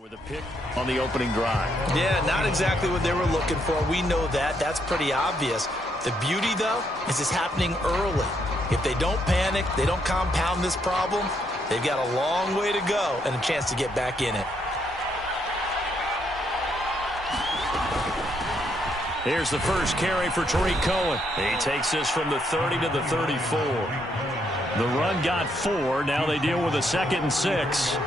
With a pick on the opening drive. Yeah, not exactly what they were looking for. We know that. That's pretty obvious. The beauty, though, is it's happening early. If they don't panic, they don't compound this problem, they've got a long way to go and a chance to get back in it. Here's the first carry for Tarik Cohen. He takes this from the 30 to the 34. The run got 4. Now they deal with a 2nd and 6.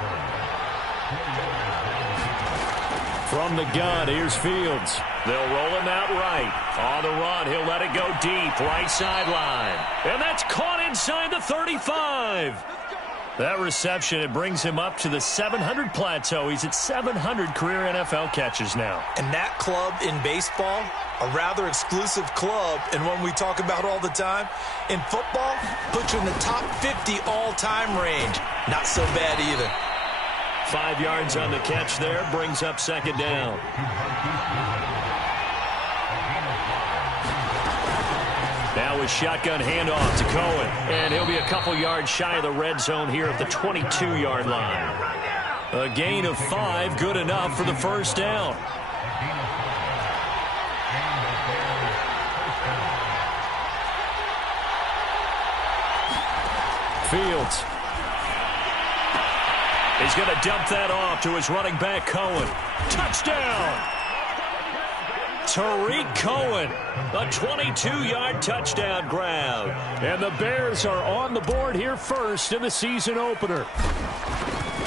From the gun, here's Fields. They'll roll him out right. On the run, he'll let it go deep, right sideline. And that's caught inside the 35. That reception, it brings him up to the 700 plateau. He's at 700 career NFL catches now. And that club in baseball, a rather exclusive club, and one we talk about all the time. In football, puts you in the top 50 all-time range. Not so bad either. 5 yards on the catch there, brings up 2nd down. Now a shotgun handoff to Cohen, and he'll be a couple yards shy of the red zone here at the 22-yard line. A gain of 5, good enough for the first down. Fields. He's going to dump that off to his running back, Cohen. Touchdown! Tarik Cohen, a 22-yard touchdown grab. And the Bears are on the board here first in the season opener.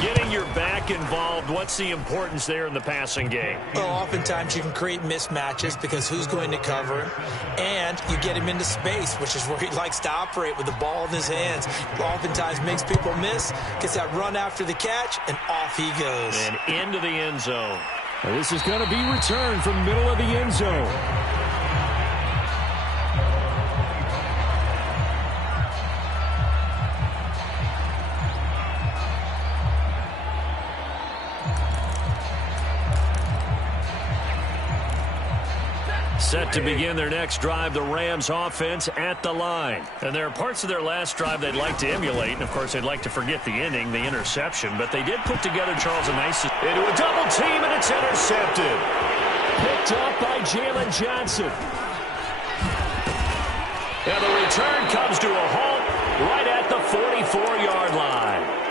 Getting your back involved, what's the importance there in the passing game? Well, oftentimes you can create mismatches because who's going to cover him? And you get him into space, which is where he likes to operate with the ball in his hands. Oftentimes makes people miss, gets that run after the catch, and off he goes. And into the end zone. Now this is going to be returned from the middle of the end zone. Set to begin their next drive, the Rams offense at the line. And there are parts of their last drive they'd like to emulate. And, of course, they'd like to forget the ending, the interception. But they did put together, Charles, a nice into a double team, and it's intercepted. Picked up by Jalen Johnson. And the return comes to a halt right at the 44-yard line.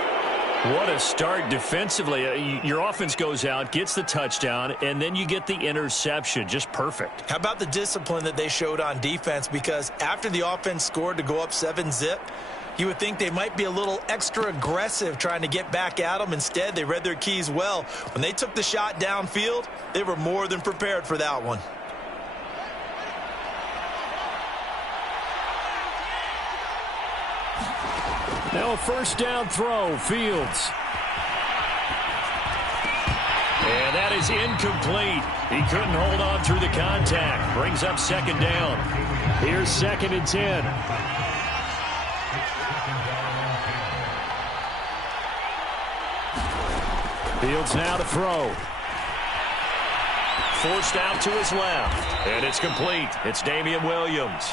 What a start defensively. Your offense goes out, gets the touchdown, and then you get the interception. Just perfect. How about the discipline that they showed on defense? Because after the offense scored to go up 7-zip, you would think they might be a little extra aggressive trying to get back at them. Instead, they read their keys well. When they took the shot downfield, they were more than prepared for that one. Now a first down throw, Fields. And that is incomplete. He couldn't hold on through the contact. Brings up 2nd down. Here's 2nd and 10. Fields now to throw. Forced out to his left. And it's complete. It's Damian Williams.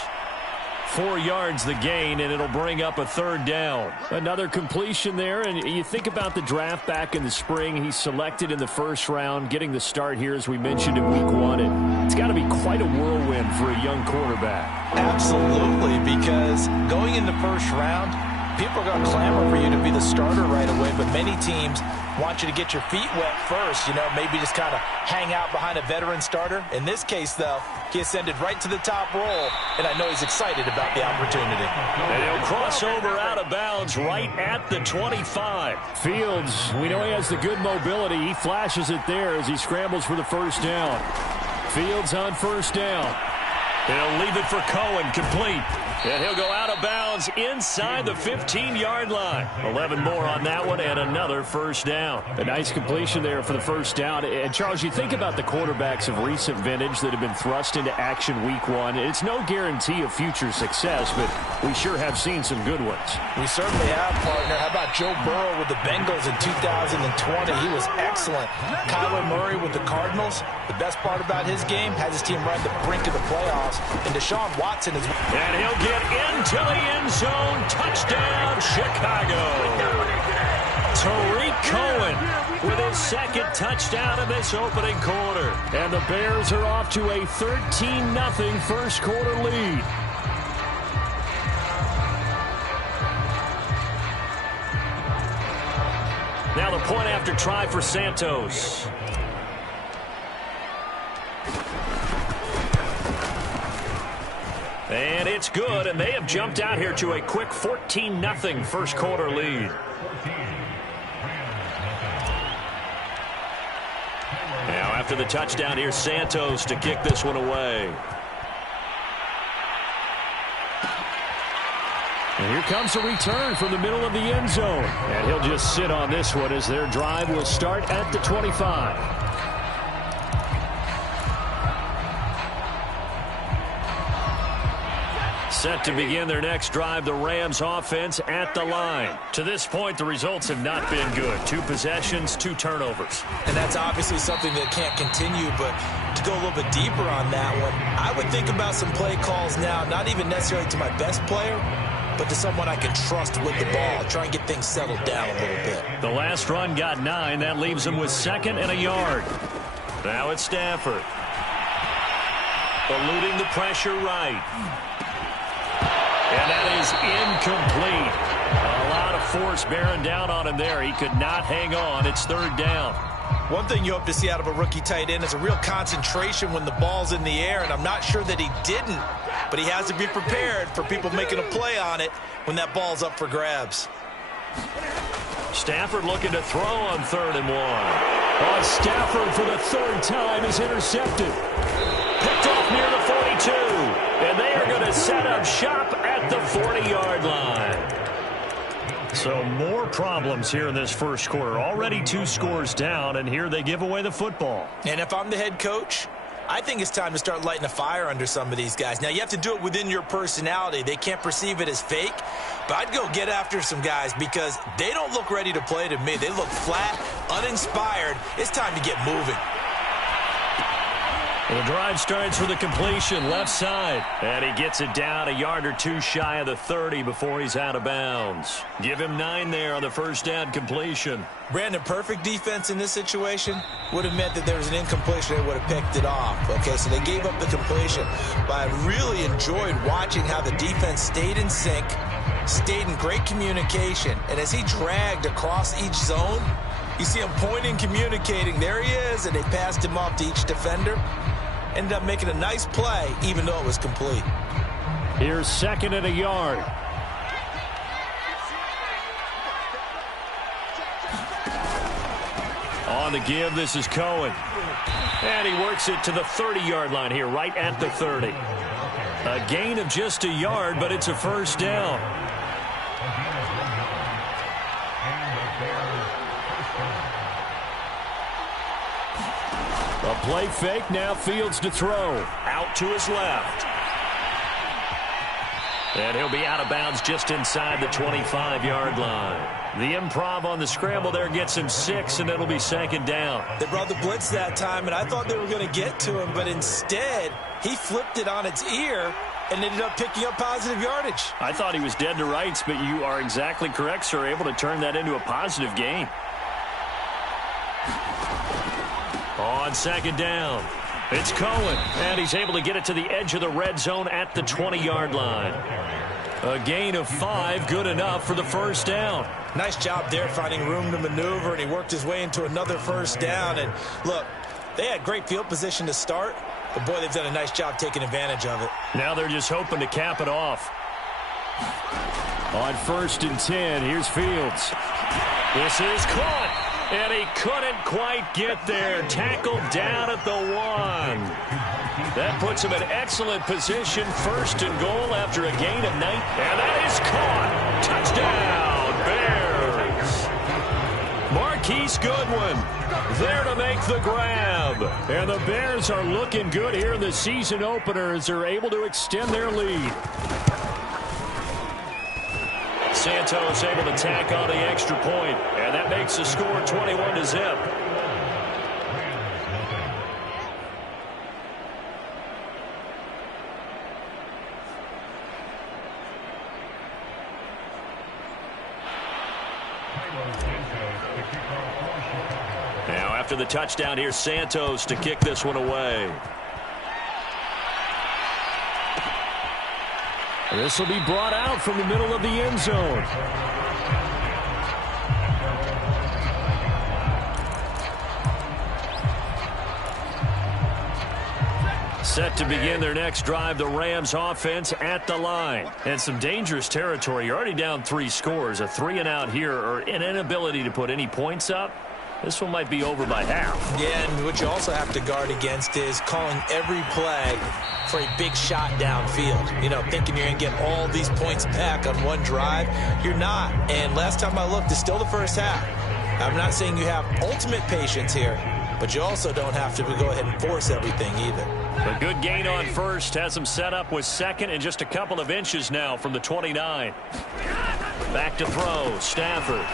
4 yards the gain, and it'll bring up a 3rd down. Another completion there, and you think about the draft back in the spring. He's selected in the 1st round, getting the start here, as we mentioned, in week 1. And it's got to be quite a whirlwind for a young quarterback. Absolutely, because going in the 1st round, people are going to clamor for you to be the starter right away, but many teams want you to get your feet wet first, maybe just kind of hang out behind a veteran starter. In this case, though, he ascended right to the top roll, and I know he's excited about the opportunity. And he'll cross over out of bounds right at the 25. Fields, we know he has the good mobility. He flashes it there as he scrambles for the 1st down. Fields on 1st down. He'll leave it for Cohen, complete. And he'll go out of bounds inside the 15-yard line. 11 more on that one and another 1st down. A nice completion there for the 1st down. And, Charles, you think about the quarterbacks of recent vintage that have been thrust into action week 1. It's no guarantee of future success, but we sure have seen some good ones. We certainly have, partner. How about Joe Burrow with the Bengals in 2020? He was excellent. Kyler Murray with the Cardinals. The best part about his game, has his team right at the brink of the playoffs. And Deshaun Watson is... And he'll get into the end zone. Touchdown, Chicago. Tariq Cohen with his second touchdown in this opening quarter. And the Bears are off to a 13-0 first quarter lead. Now the point after try for Santos. And it's good, and they have jumped out here to a quick 14-0 first quarter lead. Now after the touchdown, here's Santos to kick this one away. And here comes a return from the middle of the end zone. And he'll just sit on this one as their drive will start at the 25. Set to begin their next drive, the Rams offense at the line. To this point, the results have not been good. 2 possessions, 2 turnovers. And that's obviously something that can't continue, but to go a little bit deeper on that one, I would think about some play calls now, not even necessarily to my best player, but to someone I can trust with the ball. Try and get things settled down a little bit. The last run got 9. That leaves them with 2nd and a yard. Now it's Stafford. Eluding the pressure right. And that is incomplete. A lot of force bearing down on him there. He could not hang on. It's 3rd down. One thing you hope to see out of a rookie tight end is a real concentration when the ball's in the air, and I'm not sure that he didn't, but he has to be prepared for people making a play on it when that ball's up for grabs. Stafford looking to throw on 3rd and 1. Oh, Stafford for the 3rd time is intercepted. Picked off near the 42. And they are going to set up shop at the 40-yard line. So more problems here in this first quarter. Already 2 scores down, and here they give away the football. And if I'm the head coach, I think it's time to start lighting a fire under some of these guys. Now, you have to do it within your personality. They can't perceive it as fake, but I'd go get after some guys because they don't look ready to play to me. They look flat, uninspired. It's time to get moving. The drive starts with a completion left side. And he gets it down a yard or 2 shy of the 30 before he's out of bounds. Give him 9 there on the first down completion. Brandon, perfect defense in this situation would have meant that there was an incompletion. They would have picked it off. Okay, so they gave up the completion. But I really enjoyed watching how the defense stayed in sync, stayed in great communication. And as he dragged across each zone, you see him pointing, communicating. There he is, and they passed him off to each defender. Ended up making a nice play, even though it was complete. Here's 2nd and a yard. On the give, this is Cohen. And he works it to the 30-yard line here, right at the 30. A gain of just a yard, but it's a first down. A play fake, now Fields to throw. Out to his left. And he'll be out of bounds just inside the 25-yard line. The improv on the scramble there gets him 6, and it'll be 2nd down. They brought the blitz that time, and I thought they were going to get to him, but instead, he flipped it on its ear and ended up picking up positive yardage. I thought he was dead to rights, but you are exactly correct, sir. Able to turn that into a positive gain. On 2nd down, it's Cohen, and he's able to get it to the edge of the red zone at the 20-yard line. A gain of 5, good enough for the first down. Nice job there finding room to maneuver, and he worked his way into another first down. And look, they had great field position to start, but boy, they've done a nice job taking advantage of it. Now they're just hoping to cap it off. On 1st and 10, here's Fields. This is caught. And he couldn't quite get there. Tackled down at the 1. That puts him in excellent position. 1st and goal after a gain of 9. And that is caught. Touchdown, Bears. Marquise Goodwin there to make the grab. And the Bears are looking good here in the season opener as they're able to extend their lead. Santos able to tack on the extra point, and that makes the score 21-0. Now after the touchdown, here's Santos to kick this one away. This will be brought out from the middle of the end zone. Set to begin their next drive, the Rams offense at the line. And some dangerous territory. You're already down 3 scores. A 3-and-out here, or an inability to put any points up. This one might be over by half. Yeah, and what you also have to guard against is calling every play for a big shot downfield. You know, thinking you're going to get all these points back on one drive. You're not. And last time I looked, it's still the first half. I'm not saying you have ultimate patience here, but you also don't have to go ahead and force everything either. A good gain on first has him set up with second and just a couple of inches now from the 29. Back to throw, Stafford.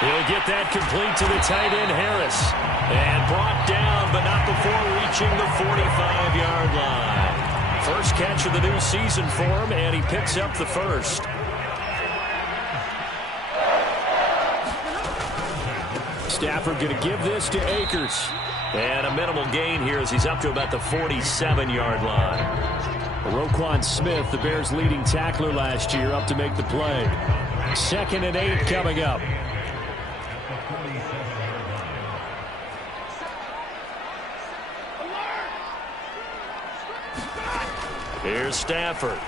He'll get that complete to the tight end, Harris. And brought down, but not before reaching the 45-yard line. First catch of the new season for him, and he picks up the first. Stafford going to give this to Akers. And a minimal gain here as he's up to about the 47-yard line. Roquan Smith, the Bears' leading tackler last year, up to make the play. 2nd and 8 coming up. Here's Stafford.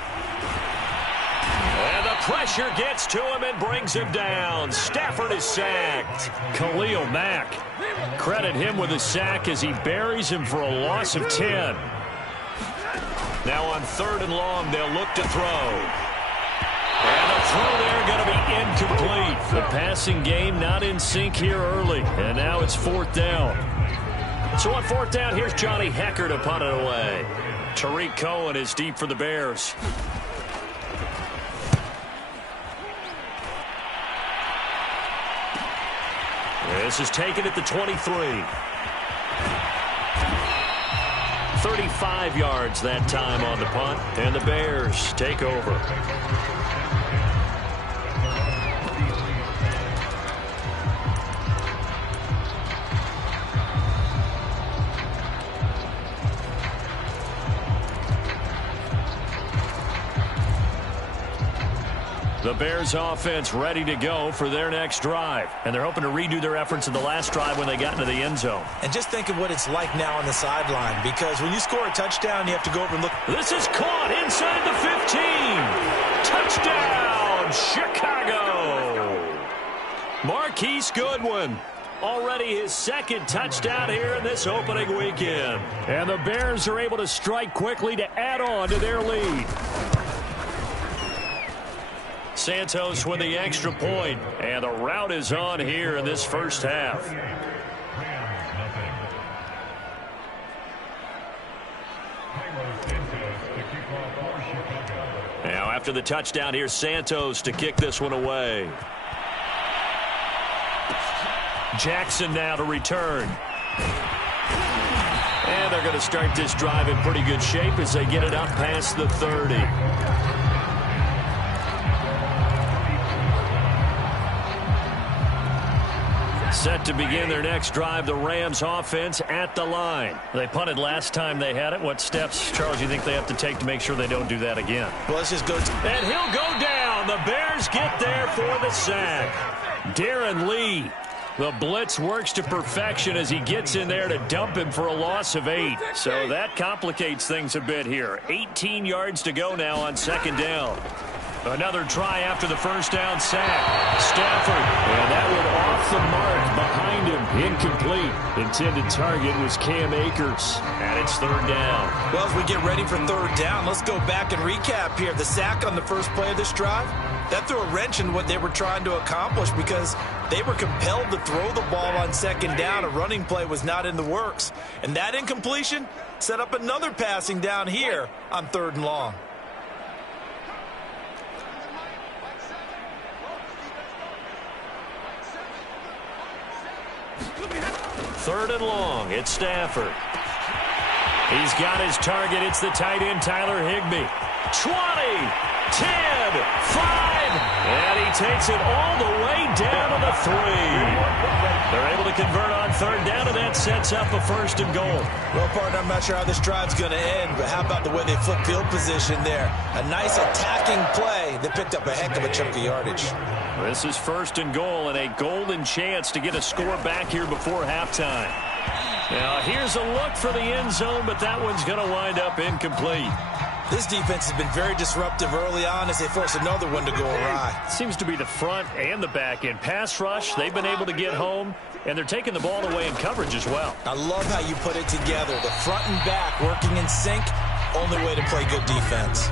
And the pressure gets to him and brings him down. Stafford is sacked. Khalil Mack. Credit him with a sack as he buries him for a loss of 10. Now on 3rd and long, they'll look to throw. And the throw there going to be incomplete. The passing game not in sync here early. And now it's 4th down. So on 4th down, here's Johnny Hekker to punt it away. Tariq Cohen is deep for the Bears. This is taken at the 23. 35 yards that time on the punt, and the Bears take over. The Bears offense ready to go for their next drive. And they're hoping to redo their efforts in the last drive when they got into the end zone. And just think of what it's like now on the sideline, because when you score a touchdown, you have to go over and look. This is caught inside the 15. Touchdown, Chicago. Marquise Goodwin. Already his 2nd touchdown here in this opening weekend. And the Bears are able to strike quickly to add on to their lead. Santos with the extra point, and the route is on here in this first half. Now after the touchdown, here's Santos to kick this one away. Jackson now to return. And they're going to start this drive in pretty good shape as they get it up past the 30. Set to begin their next drive, the Rams offense at the line. They punted last time they had it. What steps, Charles, do you think they have to take to make sure they don't do that again? Well, let's just go. And he'll go down. The Bears get there for the sack. Darren Lee. The blitz works to perfection as he gets in there to dump him for a loss of 8. So that complicates things a bit here. 18 yards to go now on 2nd down. Another try after the first down sack. Stafford, and that one off the mark behind him. Incomplete. Intended target was Cam Akers, and it's 3rd down. Well, as we get ready for 3rd down, let's go back and recap here. The sack on the first play of this drive, that threw a wrench in what they were trying to accomplish because they were compelled to throw the ball on 2nd down. A running play was not in the works. And that incompletion set up another passing down here on 3rd and long. 3rd and long. It's Stafford. He's got his target. It's the tight end, Tyler Higbee. 20, 10, 5, and he takes it all the way down to the 3. They're able to convert on third down, and that sets up a first and goal. Well, partner, I'm not sure how this drive's going to end, but how about the way they flip field position there? A nice attacking play that picked up a heck of a chunk of yardage. This is first and goal, and a golden chance to get a score back here before halftime. Now, here's a look for the end zone, but that one's going to wind up incomplete. This defense has been very disruptive early on as they force another one to go awry. Seems to be the front and the back end. Pass rush, they've been able to get home, and they're taking the ball away in coverage as well. I love how you put it together. The front and back working in sync, only way to play good defense.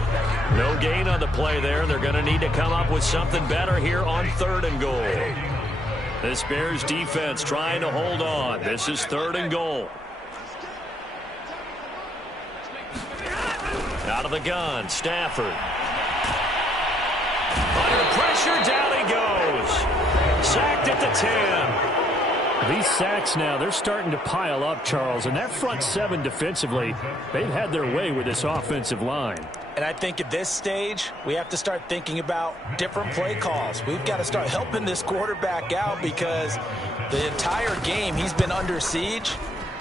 No gain on the play there. They're going to need to come up with something better here on third and goal. This Bears defense trying to hold on. This is third and goal. Out of the gun, Stafford. Under pressure, down he goes. Sacked at the 10. These sacks now, they're starting to pile up, Charles. And that front seven defensively, they've had their way with this offensive line. And I think at this stage, we have to start thinking about different play calls. We've got to start helping this quarterback out because the entire game he's been under siege.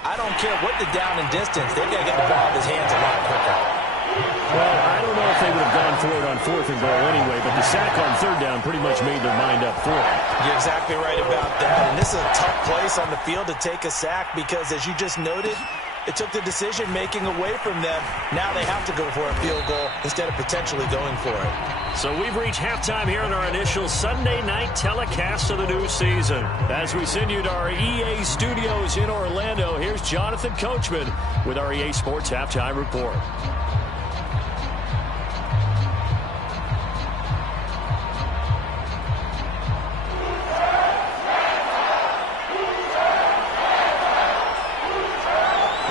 I don't care what the down and distance. They've got to get the ball out of his hands a lot quicker. Well, I don't know if they would have gone for it on fourth and goal anyway, but the sack on third down pretty much made their mind up for it. You're exactly right about that. And this is a tough place on the field to take a sack because, as you just noted, it took the decision-making away from them. Now they have to go for a field goal instead of potentially going for it. So we've reached halftime here in our initial Sunday night telecast of the new season. As we send you to our EA studios in Orlando, here's Jonathan Coachman with our EA Sports Halftime Report.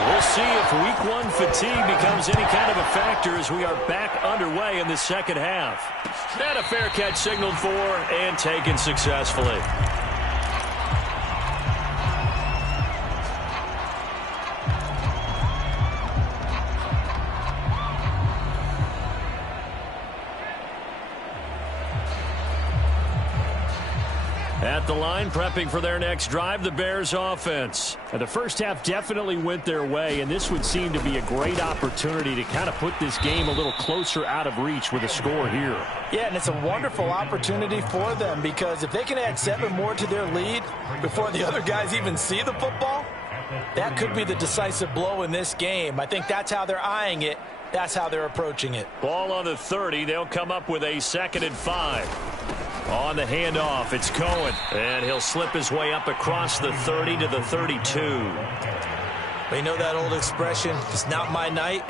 We'll see if week one fatigue becomes any kind of a factor as we are back underway in the second half. And a fair catch signaled for and taken successfully. At the line, prepping for their next drive, the Bears offense. And the first half definitely went their way, and this would seem to be a great opportunity to kind of put this game a little closer out of reach with a score here. Yeah, and it's a wonderful opportunity for them because if they can add 7 more to their lead before the other guys even see the football, that could be the decisive blow in this game. I think that's how they're eyeing it. That's how they're approaching it. Ball on the 30. They'll come up with a 2nd and 5. On the handoff, it's Cohen. And he'll slip his way up across the 30 to the 32. But you know that old expression, it's not my night?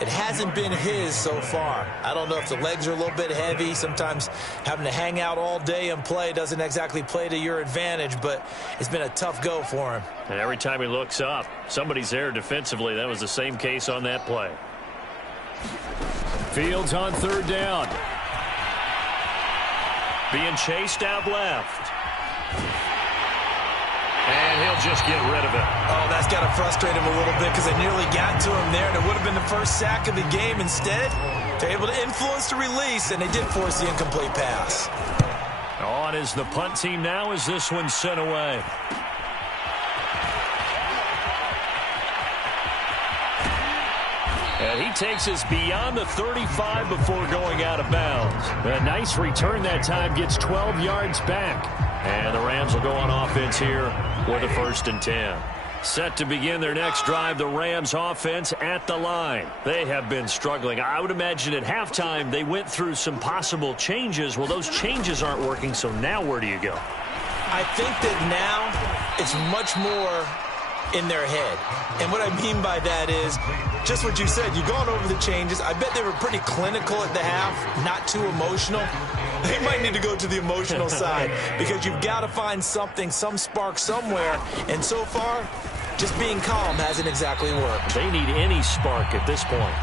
It hasn't been his so far. I don't know if the legs are a little bit heavy. Sometimes having to hang out all day and play doesn't exactly play to your advantage, but it's been a tough go for him. And every time he looks up, somebody's there defensively. That was the same case on that play. Fields on third down. Being chased out left. And he'll just get rid of it. Oh, that's got to frustrate him a little bit because they nearly got to him there, and it would have been the first sack of the game. Instead, they're able to influence the release, and they did force the incomplete pass. On is the punt team now as this one's sent away. And he takes us beyond the 35 before going out of bounds. A nice return that time, gets 12 yards back. And the Rams will go on offense here with a 1st and 10. Set to begin their next drive, the Rams offense at the line. They have been struggling. I would imagine at halftime they went through some possible changes. Well, those changes aren't working, so now where do you go? I think that now it's much more in their head. And what I mean by that is just what you said. You've gone over the changes. I bet they were pretty clinical at the half, not too emotional. They might need to go to the emotional side because you've got to find something, some spark somewhere. And so far, just being calm hasn't exactly worked. They need any spark at this point.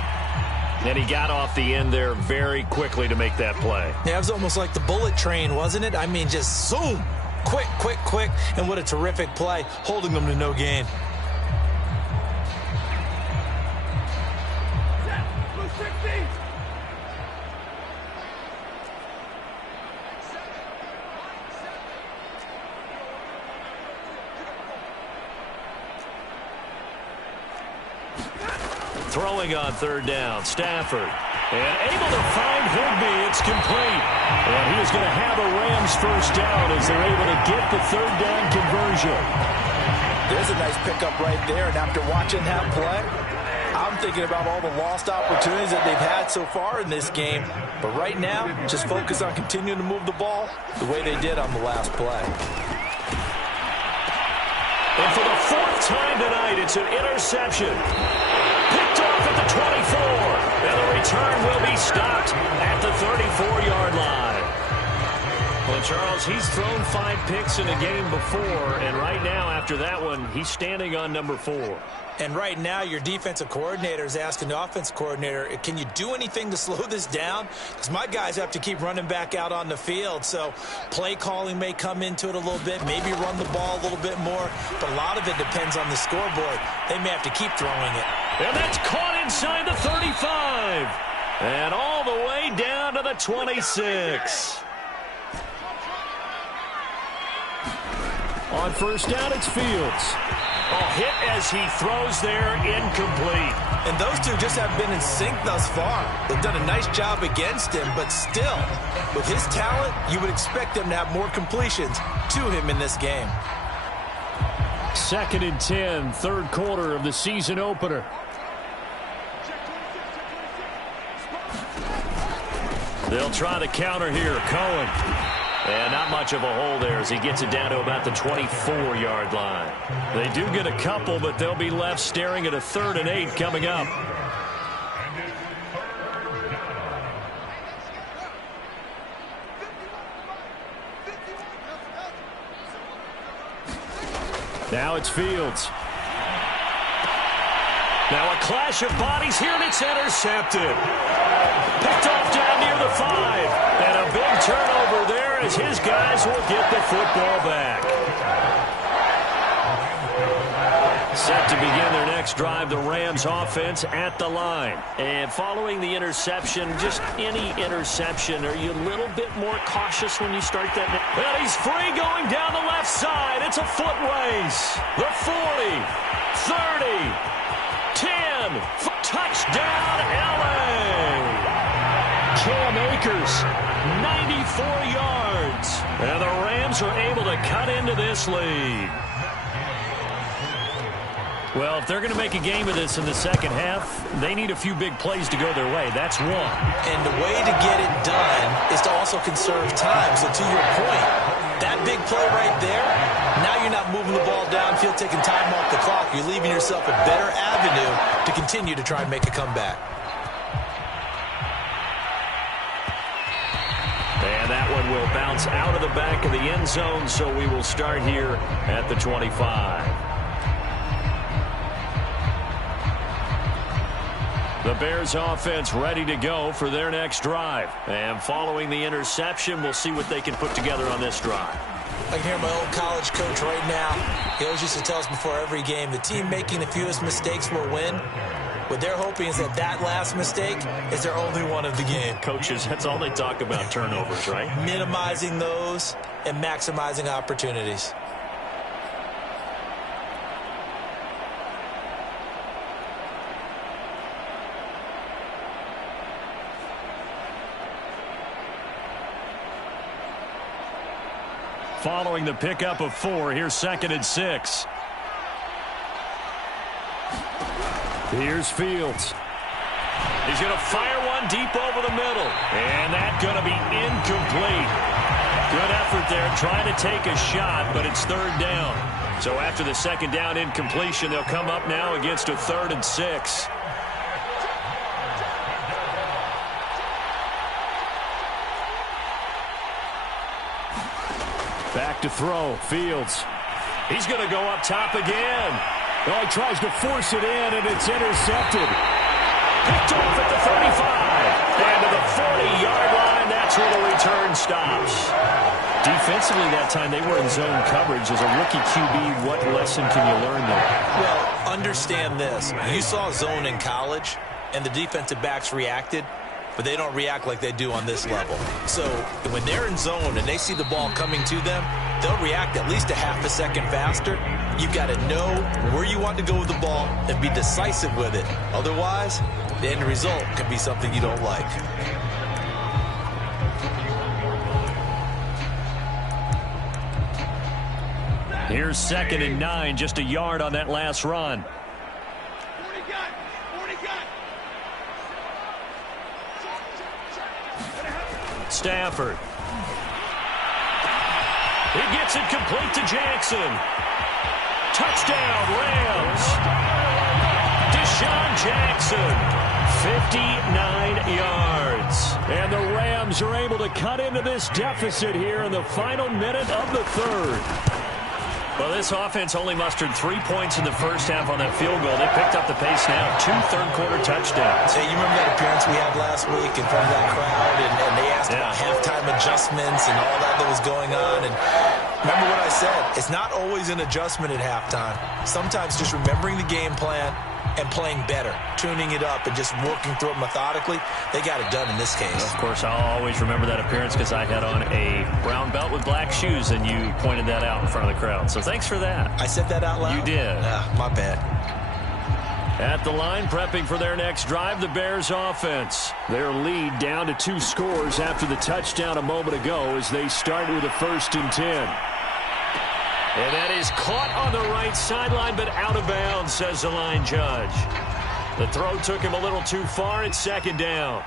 And he got off the end there very quickly to make that play. Yeah, it was almost like the bullet train, wasn't it? I mean, just zoom. Quick, quick, quick. And what a terrific play, holding them to no gain. Throwing on third down, Stafford. And able to find Higbee. It's complete. And he is going to have a Rams first down as they're able to get the third down conversion. There's a nice pickup right there. And after watching that play, I'm thinking about all the lost opportunities that they've had so far in this game. But right now, just focus on continuing to move the ball the way they did on the last play. And for the fourth time tonight, it's an interception. Picked off at the 24. And the return will be stopped at the 34-yard line. Well, Charles, he's thrown 5 picks in a game before, and right now, after that one, he's standing on number 4. And right now, your defensive coordinator is asking the offensive coordinator, can you do anything to slow this down? Because my guys have to keep running back out on the field. So play calling may come into it a little bit, maybe run the ball a little bit more. But a lot of it depends on the scoreboard. They may have to keep throwing it. And that's caught inside the 35. And all the way down to the 26. On first down, it's Fields. Hit as he throws there, incomplete. And those two just have been in sync thus far. They've done a nice job against him, but still, with his talent, you would expect them to have more completions to him in this game. 2nd and 10, third quarter of the season opener. They'll try the counter here, Cohen. And not much of a hole there as he gets it down to about the 24-yard line. They do get a couple, but they'll be left staring at a 3rd and 8 coming up. Now it's Fields. Now a clash of bodies here, and it's intercepted. Picked off down near the 5. And a big turnover there as his guys will get the football back. Set to begin their next drive, the Rams offense at the line. And following the interception, just any interception, are you a little bit more cautious when you start that? Well, he's free going down the left side. It's a foot race. The 40, 30, 10, touchdown LA. Cam Akers, 94 yards. And the Rams are able to cut into this lead. Well, if they're going to make a game of this in the second half, they need a few big plays to go their way. That's one. And the way to get it done is to also conserve time. So to your point, that big play right there, now you're not moving the ball downfield, taking time off the clock. You're leaving yourself a better avenue to continue to try and make a comeback. And that one will bounce out of the back of the end zone, so we will start here at the 25. The Bears offense ready to go for their next drive. And following the interception, we'll see what they can put together on this drive. I can hear my old college coach right now. He always used to tell us before every game, the team making the fewest mistakes will win. What they're hoping is that that last mistake is their only one of the game. Coaches, that's all they talk about, turnovers, right? Minimizing those and maximizing opportunities. Following the pickup of 4, here's 2nd and 6. Here's Fields. He's going to fire one deep over the middle. And that's going to be incomplete. Good effort there trying to take a shot, but it's 3rd down. So after the 2nd down incompletion, they'll come up now against a 3rd and 6. Back to throw, Fields. He's going to go up top again. Oh, he tries to force it in, and it's intercepted. Picked off at the 35. And to the 40-yard line, that's where the return stops. Defensively that time, they were in zone coverage. As a rookie QB, what lesson can you learn there? Well, understand this. You saw zone in college, and the defensive backs reacted. but they don't react like they do on this level. So when they're in zone and they see the ball coming to them, they'll react at least a half a second faster. You've got to know where you want to go with the ball and be decisive with it. Otherwise, the end result could be something you don't like. Here's 2nd and 9, just a yard on that last run. Stafford. He gets it complete to Jackson. Touchdown, Rams. Deshaun Jackson, 59 yards. And the Rams are able to cut into this deficit here in the final minute of the third. Well, this offense only mustered 3 points in the first half on that field goal. They picked up the pace now. 2 third-quarter touchdowns. Hey, you remember that appearance we had last week in front of that crowd, and they asked about halftime adjustments and all that was going on. And remember what I said, it's not always an adjustment at halftime. Sometimes just remembering the game plan and playing better, tuning it up and just working through it methodically. They got it done in this case. Of course, I'll always remember that appearance because I had on a brown belt with black shoes, and you pointed that out in front of the crowd. So thanks for that. I said that out loud? You did. My bad. At the line, prepping for their next drive, the Bears offense. Their lead down to 2 scores after the touchdown a moment ago as they start with a 1st and 10. And that is caught on the right sideline, but out of bounds, says the line judge. The throw took him a little too far. It's 2nd down.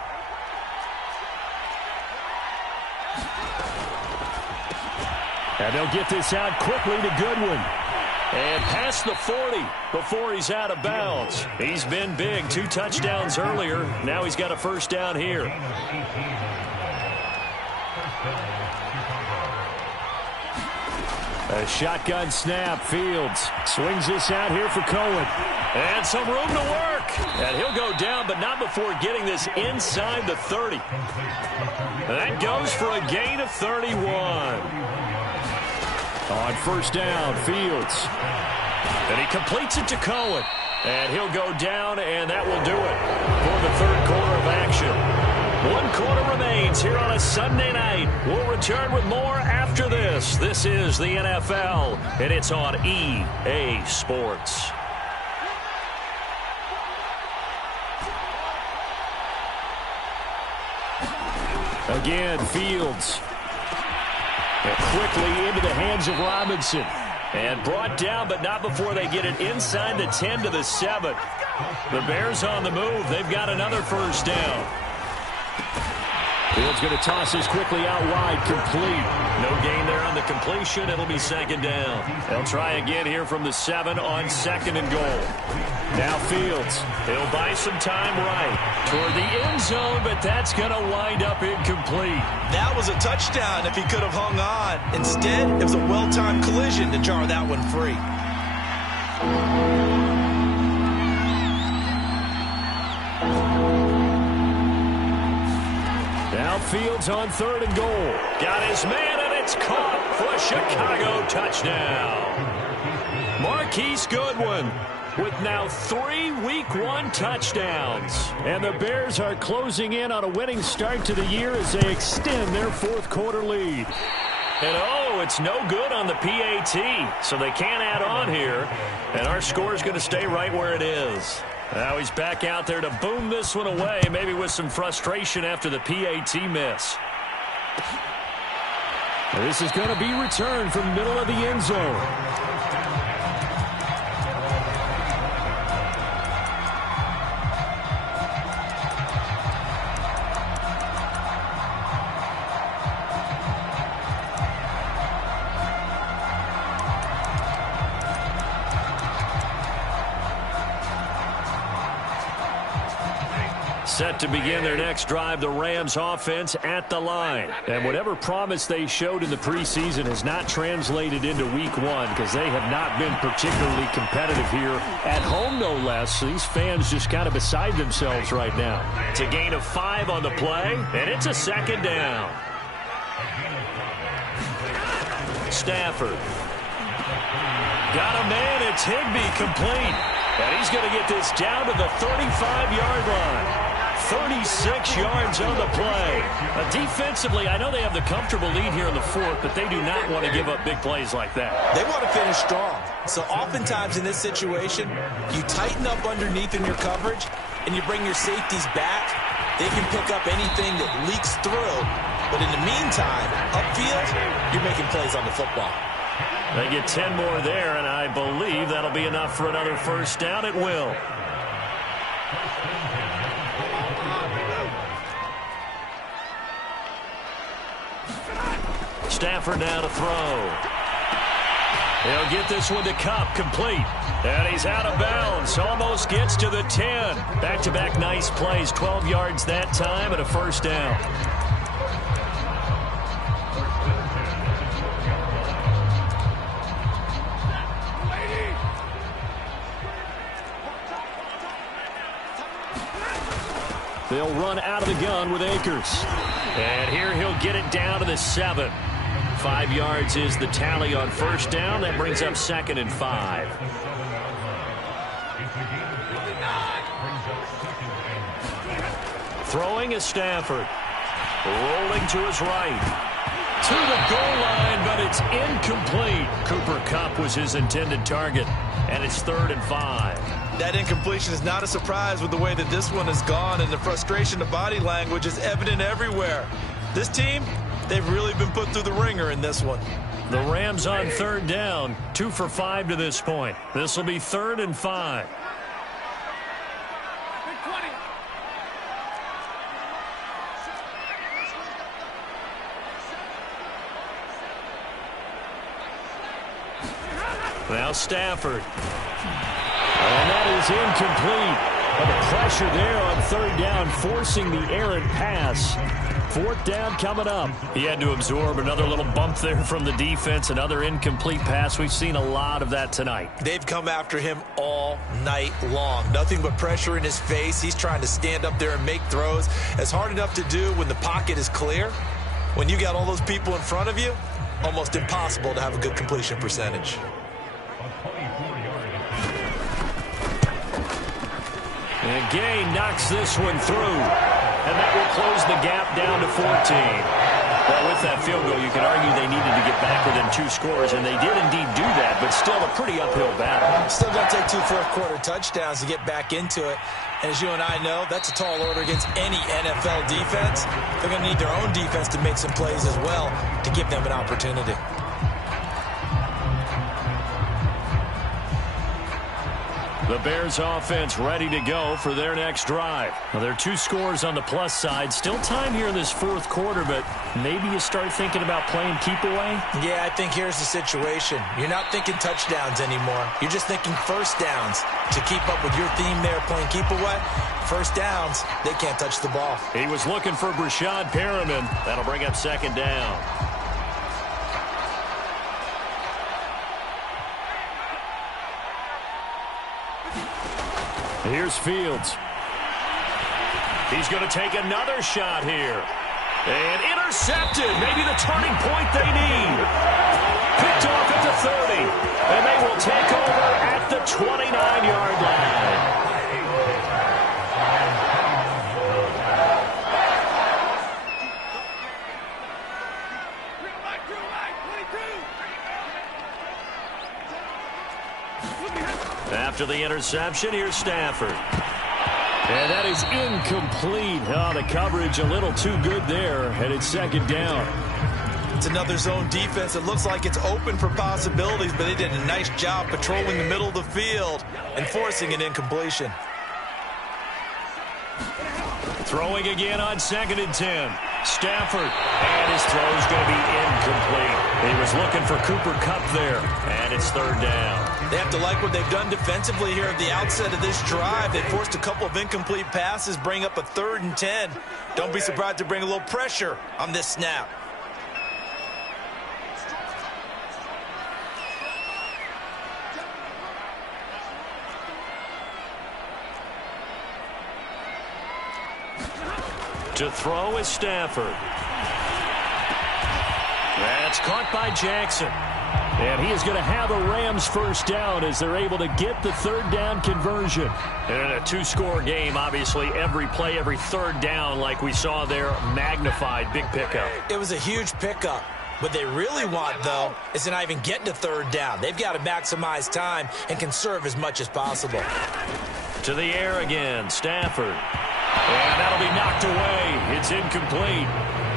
And they'll get this out quickly to Goodwin. And past the 40 before he's out of bounds. He's been big. 2 touchdowns earlier. Now he's got a 1st down here. A shotgun snap. Fields swings this out here for Cohen. And some room to work. And he'll go down, but not before getting this inside the 30. That goes for a gain of 31. On 1st down, Fields. And he completes it to Cohen. And he'll go down, and that will do it for the 3rd quarter of action. 1 quarter remains here on a Sunday night. We'll return with more after this. This is the NFL, and it's on EA Sports. Again, Fields. And quickly into the hands of Robinson. And brought down, but not before they get it inside the 10 to the 7. The Bears on the move. They've got another 1st down. Fields going to toss this quickly out wide, complete. No gain there on the completion. It'll be 2nd down. They'll try again here from the 7 on 2nd and goal. Now Fields. He'll buy some time right toward the end zone, but that's going to wind up incomplete. That was a touchdown if he could have hung on. Instead, it was a well-timed collision to jar that one free. Now Fields on 3rd and goal. Got his man, and it's caught for a Chicago touchdown. Marquise Goodwin with now 3 Week 1 touchdowns. And the Bears are closing in on a winning start to the year as they extend their 4th quarter lead. And oh, it's no good on the PAT, so they can't add on here. And our score is going to stay right where it is. Now he's back out there to boom this one away, maybe with some frustration after the PAT miss. This is going to be returned from middle of the end zone. Set to begin their next drive, the Rams offense at the line. And whatever promise they showed in the preseason has not translated into Week 1 because they have not been particularly competitive here at home, no less. These fans just kind of beside themselves right now. It's a gain of 5 on the play, and it's a 2nd down. Stafford. Got a man, it's Higbee complete. And he's going to get this down to the 35-yard line. 36 yards on the play. Defensively, I know they have the comfortable lead here in the fourth, but they do not want to give up big plays like that. They want to finish strong. So oftentimes in this situation, you tighten up underneath in your coverage, and you bring your safeties back. They can pick up anything that leaks through. But in the meantime, upfield, you're making plays on the football. They get 10 more there, and I believe that'll be enough for another first down. It will. Stafford now to throw. He'll get this one to Kupp, complete. And he's out of bounds. Almost gets to the 10. Back-to-back nice plays. 12 yards that time and a first down. They'll run out of the gun with Akers. And here he'll get it down to the 7. 5 yards is the tally on first down. That brings up 2nd and 5. Throwing is Stafford. Rolling to his right. To the goal line, but it's incomplete. Cooper Kupp was his intended target. And it's 3rd and 5. That incompletion is not a surprise with the way that this one has gone, and the frustration of body language is evident everywhere. This team, they've really been put through the ringer in this one. The Rams on 3rd down, 2 for 5 to this point. This will be 3rd and 5. Now Stafford. And that is incomplete. But the pressure there on 3rd down, forcing the errant pass. 4th down coming up. He had to absorb another little bump there from the defense, another incomplete pass. We've seen a lot of that tonight. They've come after him all night long. Nothing but pressure in his face. He's trying to stand up there and make throws. It's hard enough to do when the pocket is clear. When you got all those people in front of you, almost impossible to have a good completion percentage. And Gay knocks this one through. And that will close the gap down to 14. Well, with that field goal, you can argue they needed to get back within 2 scores, and they did indeed do that, but still a pretty uphill battle. Still going to take 2 fourth-quarter touchdowns to get back into it. And as you and I know, that's a tall order against any NFL defense. They're going to need their own defense to make some plays as well to give them an opportunity. The Bears offense ready to go for their next drive. Well, there are 2 scores on the plus side. Still time here in this 4th quarter, but maybe you start thinking about playing keep away? Yeah, I think here's the situation. You're not thinking touchdowns anymore. You're just thinking first downs. To keep up with your theme there, playing keep away, first downs, they can't touch the ball. He was looking for Brashad Perriman. That'll bring up 2nd down. Here's Fields. He's going to take another shot here. And intercepted. Maybe the turning point they need. Picked off at the 30. And they will take over at the 29-yard line. After the interception, here's Stafford. And that is incomplete. Oh, the coverage a little too good there, and it's 2nd down. It's another zone defense. It looks like it's open for possibilities, but they did a nice job patrolling the middle of the field and forcing an incompletion. Throwing again on 2nd and 10. Stafford, and his throw is going to be incomplete. He was looking for Cooper Kupp there, and it's 3rd down. They have to like what they've done defensively here at the outset of this drive. They forced a couple of incomplete passes, bring up a 3rd and 10. Don't be surprised to bring a little pressure on this snap. To throw is Stafford. That's caught by Jackson. And he is going to have a Rams first down as they're able to get the third down conversion. And in a two-score game, obviously, every play, every third down, like we saw there, magnified. Big pickup. It was a huge pickup. What they really want, though, is to not even get to third down. They've got to maximize time and conserve as much as possible. To the air again, Stafford. And that'll be knocked away. It's incomplete.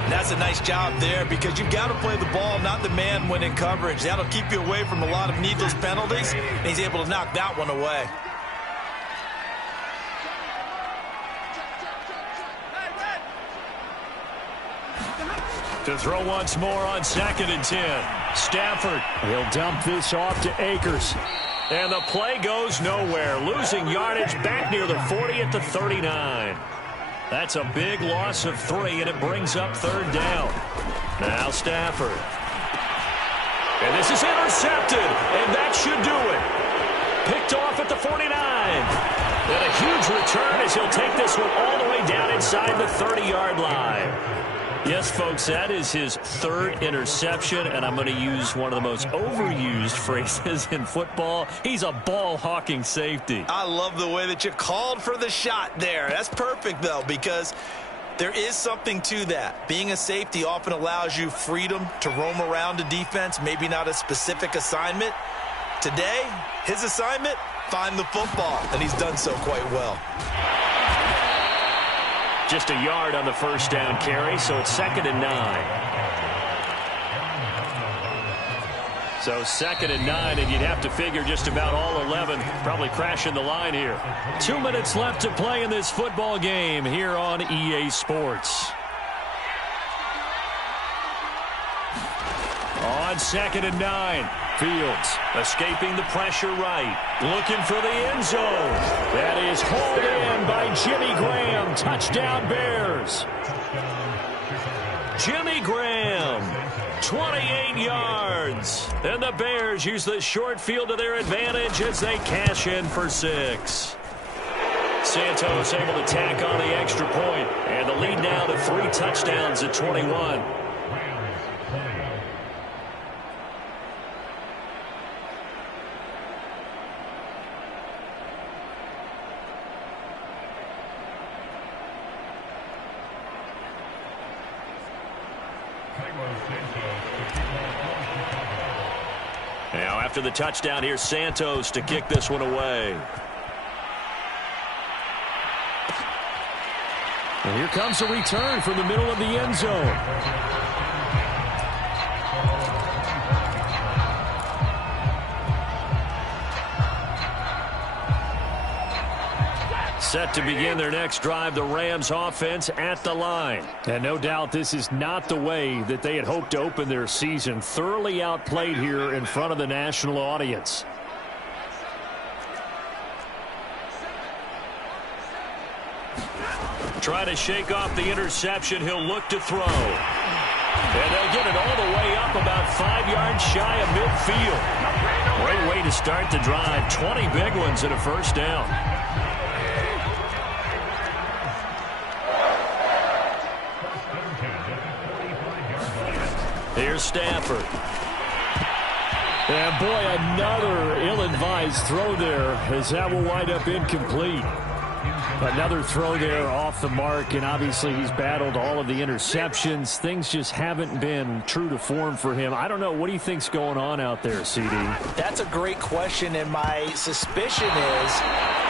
That's a nice job there because you've got to play the ball, not the man when in coverage. That'll keep you away from a lot of needless penalties, and he's able to knock that one away. To throw once more on 2nd and 10. Stafford, he'll dump this off to Akers. And the play goes nowhere. Losing yardage back near the 40 at the 39. That's a big loss of 3, and it brings up third down. Now Stafford. And this is intercepted, and that should do it. Picked off at the 49. And a huge return as he'll take this one all the way down inside the 30-yard line. Yes, folks, that is his third interception, and I'm going to use one of the most overused phrases in football. He's a ball-hawking safety. I love the way that you called for the shot there. That's perfect, though, because there is something to that. Being a safety often allows you freedom to roam around a defense, maybe not a specific assignment. Today, his assignment, find the football, and he's done so quite well. Just a yard on the first down carry, so it's 2nd and 9. So 2nd and 9, and you'd have to figure just about all 11 probably crashing the line here. 2 minutes left to play in this football game here on EA Sports. On 2nd and 9. Fields escaping the pressure right. Looking for the end zone. That is hauled in by Jimmy Graham. Touchdown Bears. Jimmy Graham. 28 yards. And the Bears use the short field to their advantage as they cash in for 6. Santos able to tack on the extra point. And the lead now to 3 touchdowns at 21. Now after the touchdown, here's Santos to kick this one away. And here comes a return from the middle of the end zone. Set to begin their next drive, the Rams offense at the line. And no doubt this is not the way that they had hoped to open their season. Thoroughly outplayed here in front of the national audience. Trying to shake off the interception. He'll look to throw. And they'll get it all the way up about 5 yards shy of midfield. Great way to start the drive. 20 big ones and a first down. Here's Stafford. And boy, another ill-advised throw there as that will wind up incomplete. Another throw there off the mark, and obviously he's battled all of the interceptions. Things just haven't been true to form for him. I don't know. What do you think's going on out there, CD? That's a great question, and my suspicion is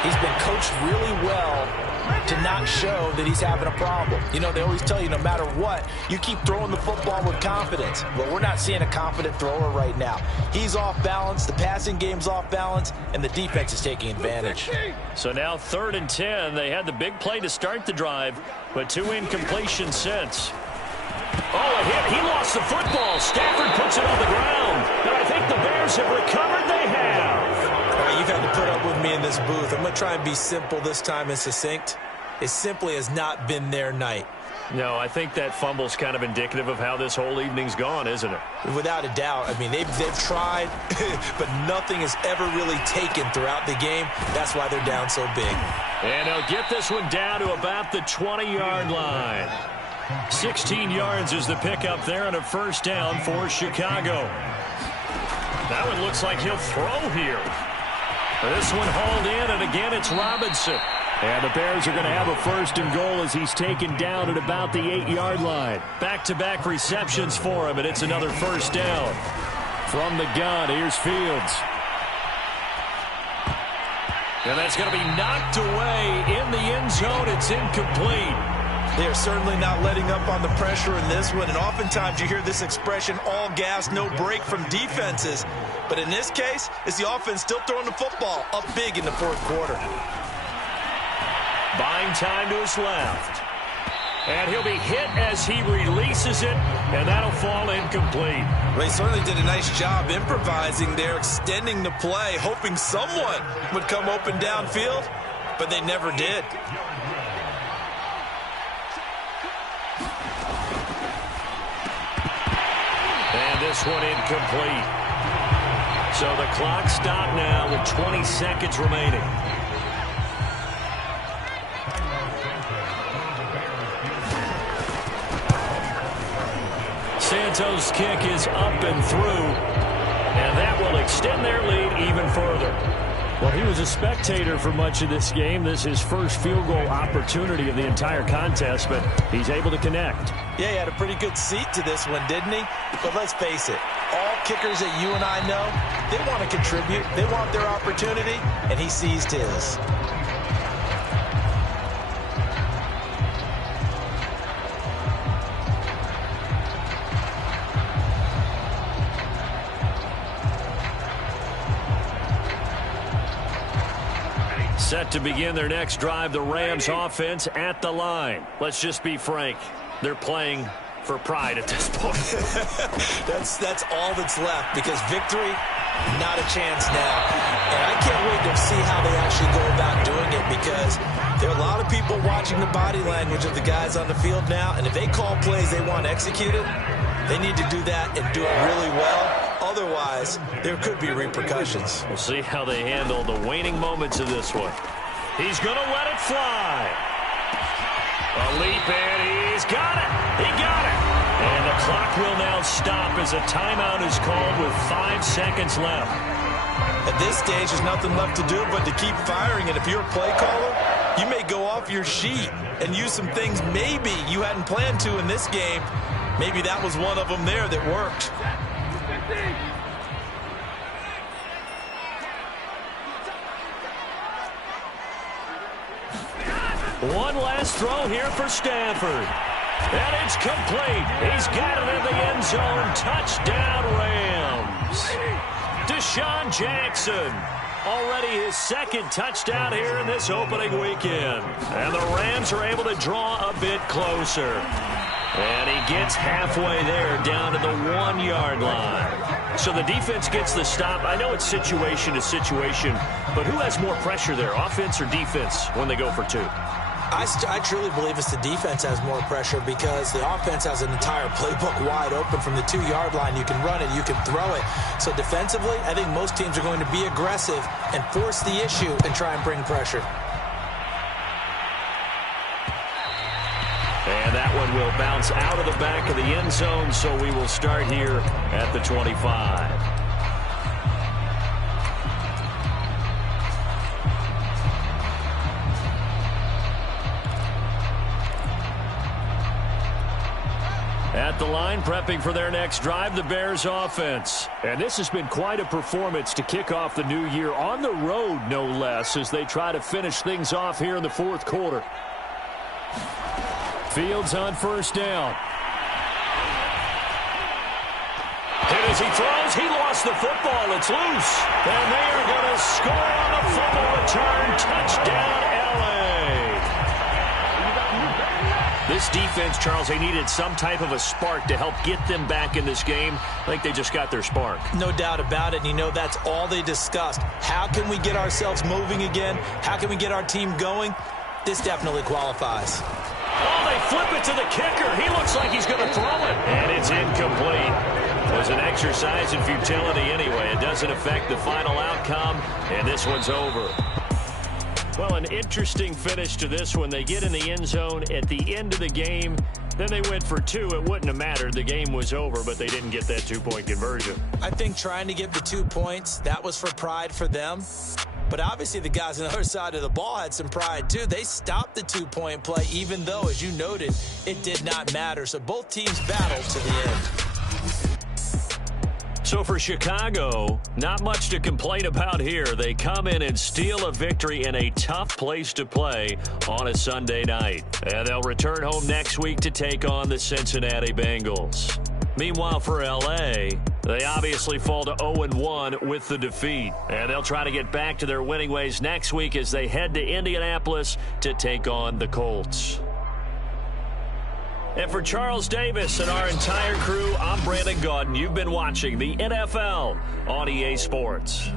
he's been coached really well to not show that he's having a problem. You know, they always tell you no matter what, you keep throwing the football with confidence. Well, we're not seeing a confident thrower right now. He's off balance, the passing game's off balance, and the defense is taking advantage. So now 3rd and 10. They had the big play to start the drive, but 2 incompletions since. Oh, a hit. He lost the football. Stafford puts it on the ground. And I think the Bears have recovered. They have. All right, you've had to put up with me in this booth. I'm going to try and be simple this time and succinct. It simply has not been their night. No, I think that fumble's kind of indicative of how this whole evening's gone, isn't it? Without a doubt. I mean, they've tried, but nothing has ever really taken throughout the game. That's why they're down so big. And they'll get this one down to about the 20-yard line. 16 yards is the pickup there and a first down for Chicago. That one looks like he'll throw here. This one hauled in, and again it's Robinson. And the Bears are going to have a 1st and goal as he's taken down at about the 8-yard line. Back-to-back receptions for him, and it's another 1st down. From the gun, here's Fields. And that's going to be knocked away in the end zone. It's incomplete. They are certainly not letting up on the pressure in this one, and oftentimes you hear this expression, all gas, no break from defenses. But in this case, it's the offense still throwing the football up big in the 4th quarter. Buying time to his left. And he'll be hit as he releases it, and that'll fall incomplete. Well, he certainly did a nice job improvising there, extending the play, hoping someone would come open downfield, but they never did. And this one incomplete. So the clock stopped now with 20 seconds remaining. Santos' kick is up and through, and that will extend their lead even further. Well, he was a spectator for much of this game. This is his first field goal opportunity of the entire contest, but he's able to connect. Yeah, he had a pretty good seat to this one, didn't he? But let's face it, all kickers that you and I know, they want to contribute. They want their opportunity, and he seized his. Set to begin their next drive, the Rams offense at the line. Let's just be frank. They're playing for pride at this point. That's all that's left, because victory, not a chance now. And I can't wait to see how they actually go about doing it, because there are a lot of people watching the body language of the guys on the field now, and if they call plays they want executed, they need to do that and do it really well. Otherwise, there could be repercussions. We'll see how they handle the waning moments of this one. He's going to let it fly. A leap, and he's got it. He got it. And the clock will now stop as a timeout is called with 5 seconds left. At this stage, there's nothing left to do but to keep firing. And if you're a play caller, you may go off your sheet and use some things maybe you hadn't planned to in this game. Maybe that was one of them there that worked. One last throw here for Stanford. And it's complete. He's got it in the end zone. Touchdown, Rams. Deshaun Jackson. Already his 2nd touchdown here in this opening weekend. And the Rams are able to draw a bit closer. And he gets halfway there, down to the 1-yard line. So the defense gets the stop. I know it's situation to situation, but who has more pressure there, offense or defense, when they go for 2? I truly believe it's the defense has more pressure, because the offense has an entire playbook wide open from the 2-yard line. You can run it, you can throw it. So defensively, I think most teams are going to be aggressive and force the issue and try and bring pressure. And that one will bounce out of the back of the end zone, so we will start here at the 25. At the line, prepping for their next drive, the Bears offense. And this has been quite a performance to kick off the new year on the road, no less, as they try to finish things off here in the 4th quarter. Fields on 1st down. And as he throws, he lost the football. It's loose. And they are going to score on the fumble return. Touchdown, L.A. This defense, Charles, they needed some type of a spark to help get them back in this game. I think they just got their spark. No doubt about it. And you know, that's all they discussed. How can we get ourselves moving again? How can we get our team going? This definitely qualifies. Oh, they flip it to the kicker. He looks like he's going to throw it. And it's incomplete. It was an exercise in futility anyway. It doesn't affect the final outcome, and this one's over. Well, an interesting finish to this one. They get in the end zone at the end of the game, Then they went for two. It wouldn't have mattered. The game was over, but they didn't get that two-point conversion. I think trying to get the 2 points, that was for pride for them. But obviously the guys on the other side of the ball had some pride too. They stopped the two-point play, even though, as you noted, it did not matter. So both teams battled to the end. So for Chicago, not much to complain about here. They come in and steal a victory in a tough place to play on a Sunday night. And they'll return home next week to take on the Cincinnati Bengals. Meanwhile, for L.A., they obviously fall to 0-1 with the defeat. And they'll try to get back to their winning ways next week as they head to Indianapolis to take on the Colts. And for Charles Davis and our entire crew, I'm Brandon Gaudin. You've been watching the NFL on EA Sports.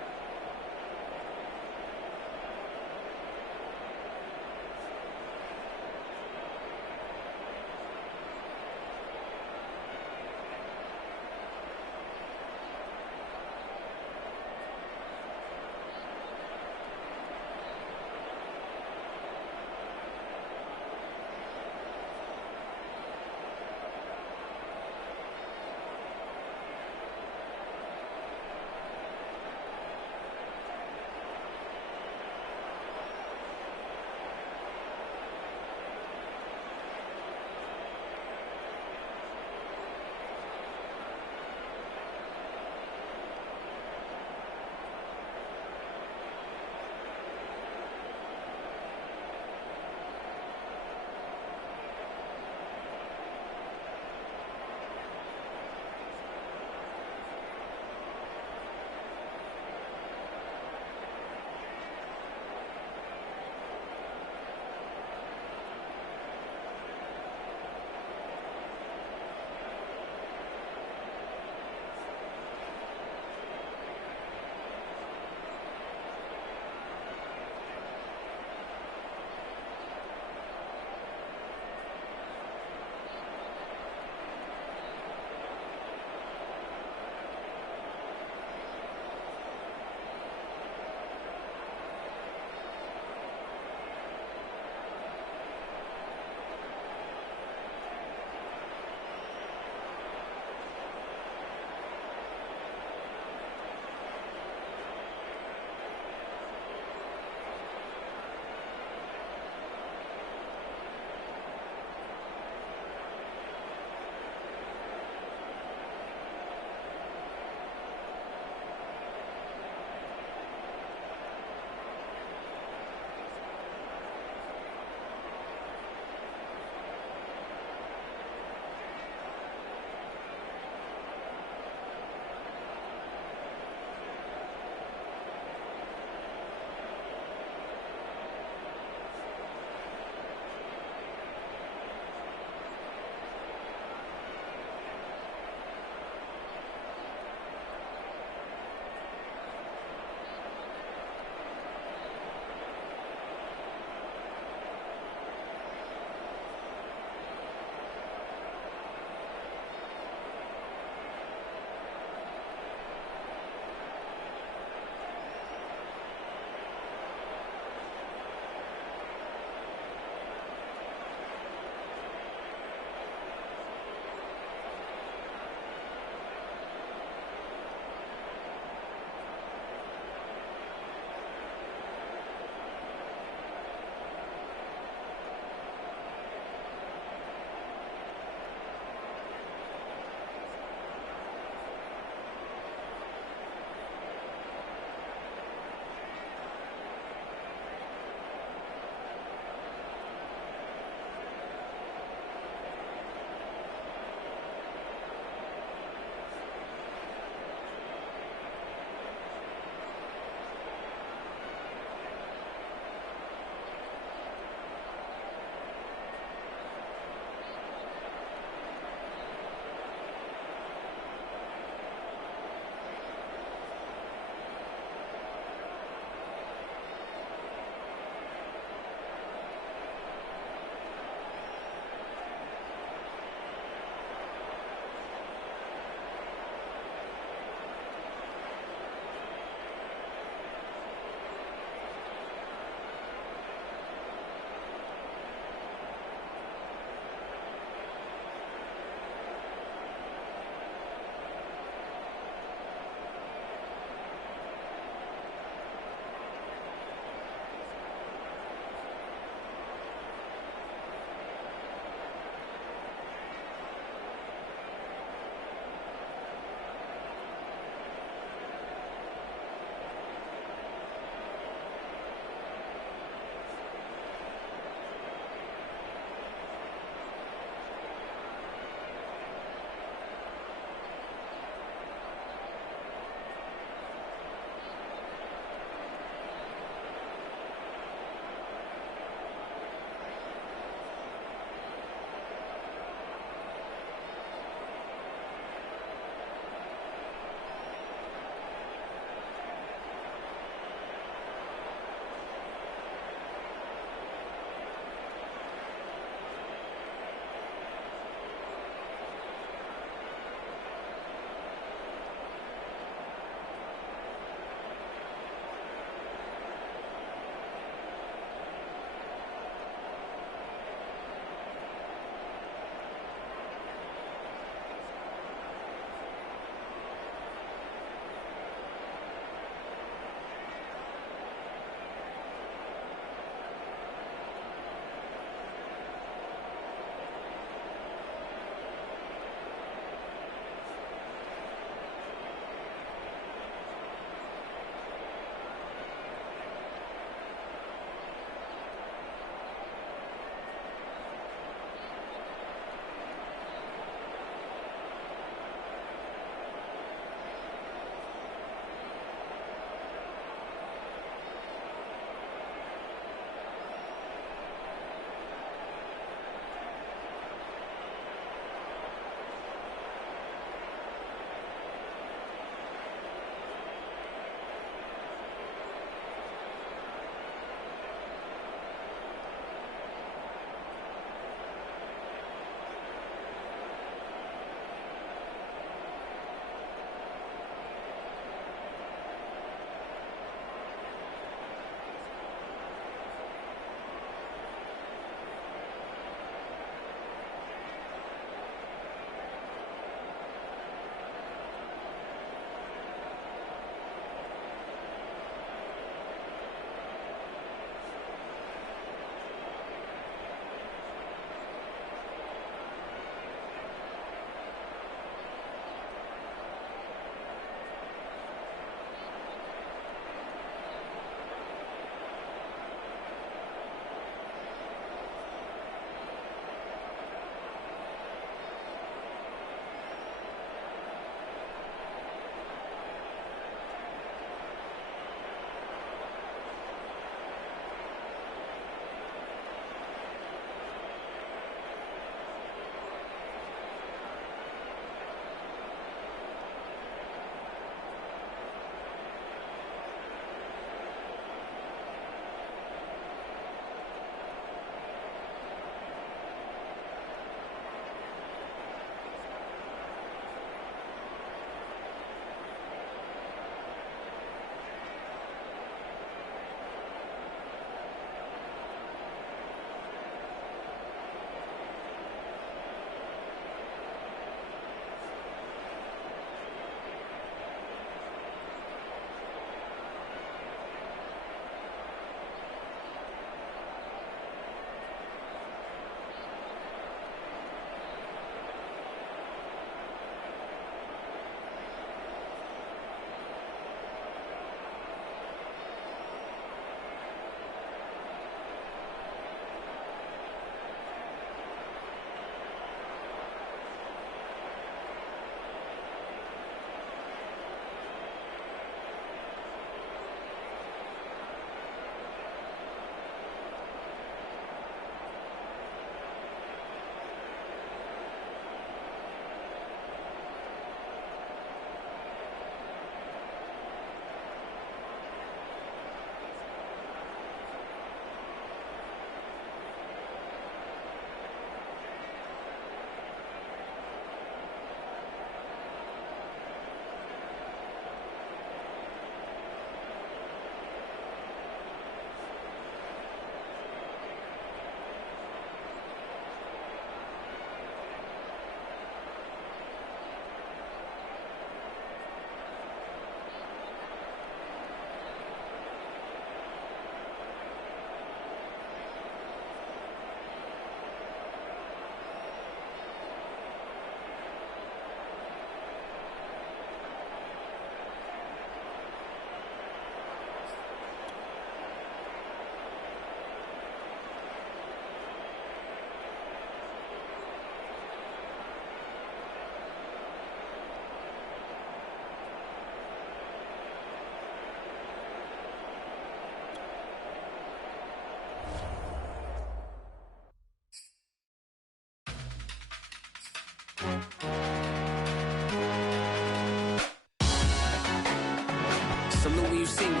see me.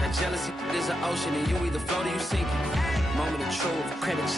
That jealousy is an ocean, and you either float or you sink it. Moment of truth, credit